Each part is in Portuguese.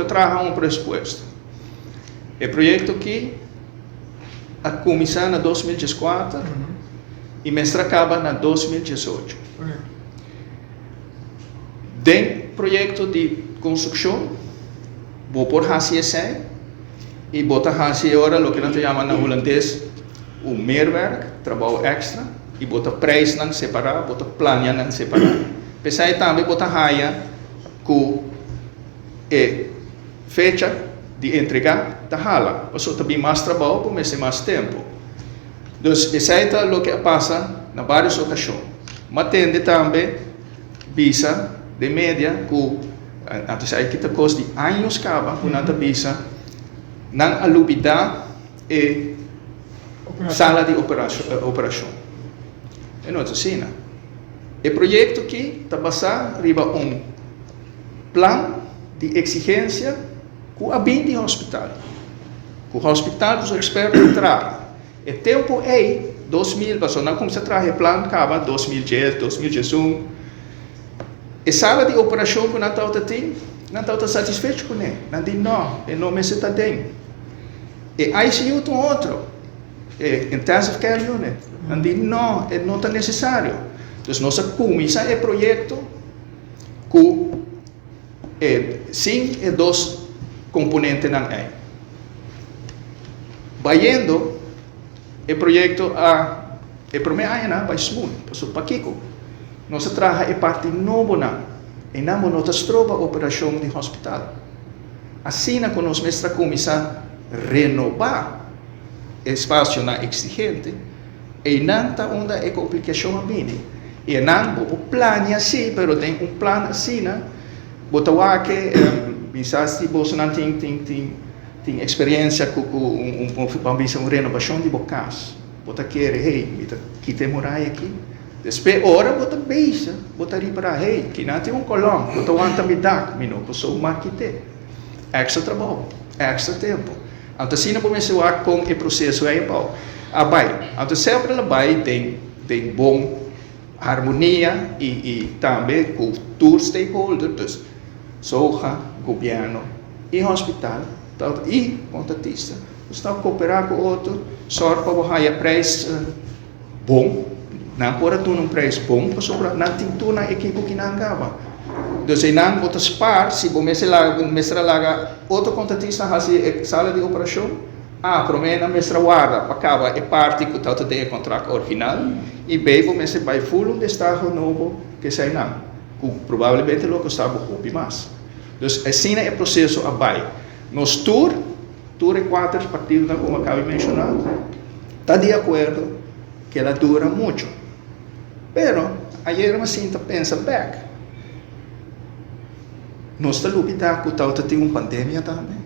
bota traga um presupuesto. O projeto aqui a começar em 2014 e mestre acaba em 2018. Tem projeto de construção, vou por HCSI e botar HCSI agora o que nós chamamos na holandês o meerwerk, trabalho extra, e botar preço não separado, botar plano não separado. Pensei também botar raia com fecha de entregar da hala, ou também mais trabalho, por mais tempo. Então, esse é o que passa em várias ocasiões. Mas tem também visa de média que a costa de anos acaba com a visa não alubida e sala de operação. É não assim. O projeto aqui está basado em plano de exigência com a bem de hospital. Com o hospital, os expertos trazem. O tempo é 2000, mas não começa a trazer plano, acaba 2010, 2011. A sala de operação que não está satisfeito com ele. Não diz não me está bem. E ICU tem outro. Intensive Care Unit. Não diz não está necessário. Então, nós começamos o projeto com 5 e 2 componentes não é. Vaindo, o projeto o primeiro ano vai smooth, para Kiko. Nós trabalhamos a parte nova e nós trova a operação de hospital. Assim, quando nós começamos a renovar o espaço na exigente, e não está onde a complicação abine. E não o plano assim, mas tem plano assim, botar que se você não tem experiência com uma renovação de bocas, botar que tem morar aqui. Depois, ora, botar beijo, botar reparar, que não tem colão, botar um antamidac, eu sou um arquiteto. Extra trabalho, extra tempo. Então, assim, não começar com o processo aí, então, sempre lá tem bom harmonia e também com todos os stakeholders, soja, governo e hospital, e contratista. Está cooperar com o outro, só para o preço bom, não pode ter um preço bom, para não ter uma equipe que não acaba. Então, se não botar spar, se você lá outro contratista faz sala de operação, primeiro mestre guarda, acaba a parte que está tem o contrato original, e bem, você vai full de estágio novo que sai não, provavelmente lo que está um mais. Então, assim é o processo a vai. Nos tour e 4 partidos, como acabei de mencionar, está de acordo que ela dura muito. Pero, ayer assim, pensa back. Nós estamos lutando com uma pandemia também.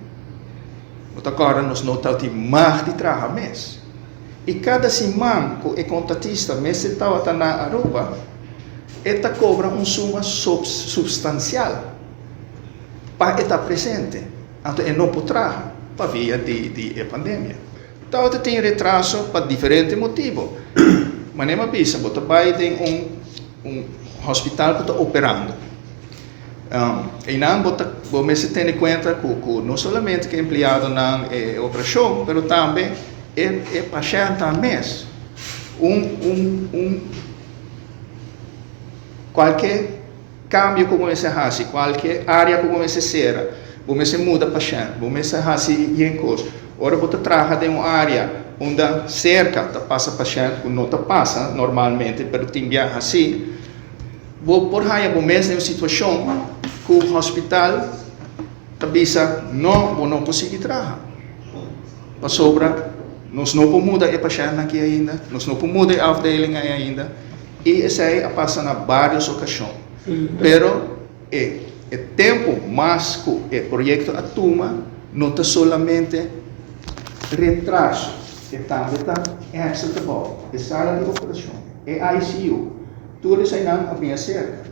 Agora nós não temos mais de trabalho mês. E cada semana que o contratista mês está na Aruba, ele cobra uma suma substancial para estar presente. Então, ele não pode trabalhar para via de pandemia. Então, tem retraso por diferentes motivos. Mas nem avisa, você vai ter um hospital que está operando. E não você tem em conta que não somente que é empregado na operação, mas também é paciente também. Qualquer cambio que você faz, qualquer área que você será, você muda paciente, você faz em coisa. Ora você trabalha em uma área onde cerca passa paciente que não passa normalmente, mas tem viaja assim. Vou por aí a mesma situação que o hospital tabisa não consegue trabalhar. Para sobra, nós não podemos mudar o paciente aqui ainda, nós não podemos mudar a afdeling ainda, e isso aí passa em várias ocasiões. Pero o tempo mais que o projeto atuma não está somente retraso, também está extra trabalho, sala de operação, ICU. Tudo isso aí não havia cerca.